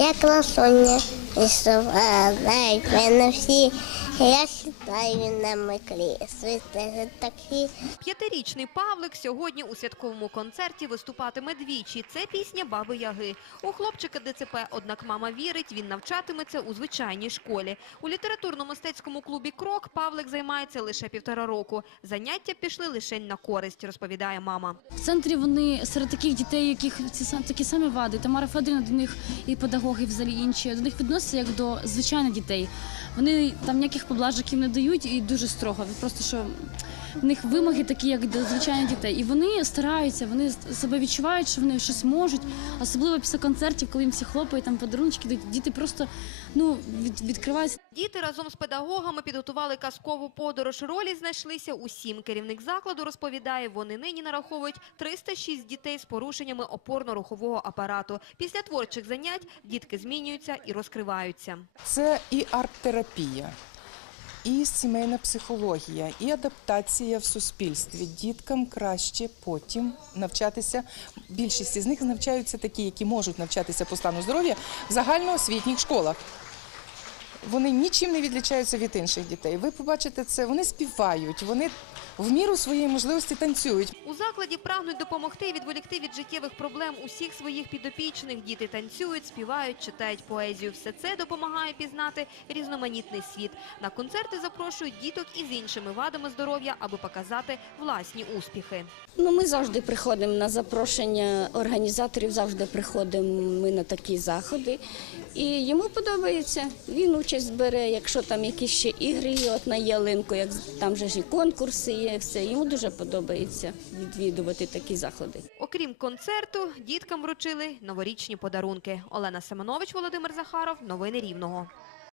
як і знають мене всі. Я нами кріс. такі. П'ятирічний Павлик сьогодні у святковому концерті виступатиме двічі. Це пісня Баби Яги. У хлопчика ДЦП, однак мама вірить, він навчатиметься у звичайній школі. У літературно-мистецькому клубі Крок Павлик займається лише півтора року. Заняття пішли лише на користь, розповідає мама. В центрі вони серед таких дітей, яких ці сам такі самі вади. Тамара Федорівна до них і педагоги взагалі інші. До них відносяться як до звичайних дітей. Вони там ніяких поблажок їм не дають і дуже строго. Просто що в них вимоги такі, як до звичайних дітей. І вони стараються, вони себе відчувають, що вони щось можуть. Особливо після концертів, коли їм всі хлопають, там подарунки, дають, діти просто ну від, відкриваються. Діти разом з педагогами підготували казкову подорож. Ролі знайшлися усім. Керівник закладу розповідає, вони нині нараховують 306 дітей з порушеннями опорно-рухового апарату. Після творчих занять дітки змінюються і розкриваються. Це і арт-терапія, і сімейна психологія, і адаптація в суспільстві. Діткам краще потім навчатися. Більшість із них навчаються такі, які можуть навчатися по стану здоров'я в загальноосвітніх школах. Вони нічим не відлічаються від інших дітей. Ви побачите це, вони співають, вони в міру своєї можливості танцюють. Закладі прагнуть допомогти і відволікти від життєвих проблем усіх своїх підопічних. Діти танцюють, співають, читають поезію. Все це допомагає пізнати різноманітний світ. На концерти запрошують діток із іншими вадами здоров'я, аби показати власні успіхи. Ну, ми завжди приходимо на запрошення організаторів, завжди приходимо ми на такі заходи. І йому подобається. Він участь бере, якщо там якісь ще ігри от на ялинку, як там же ж і конкурси є, все. Йому дуже подобається відвідувати такі заходи. Окрім концерту, діткам вручили новорічні подарунки. Олена Семенович, Володимир Захаров. Новини Рівного.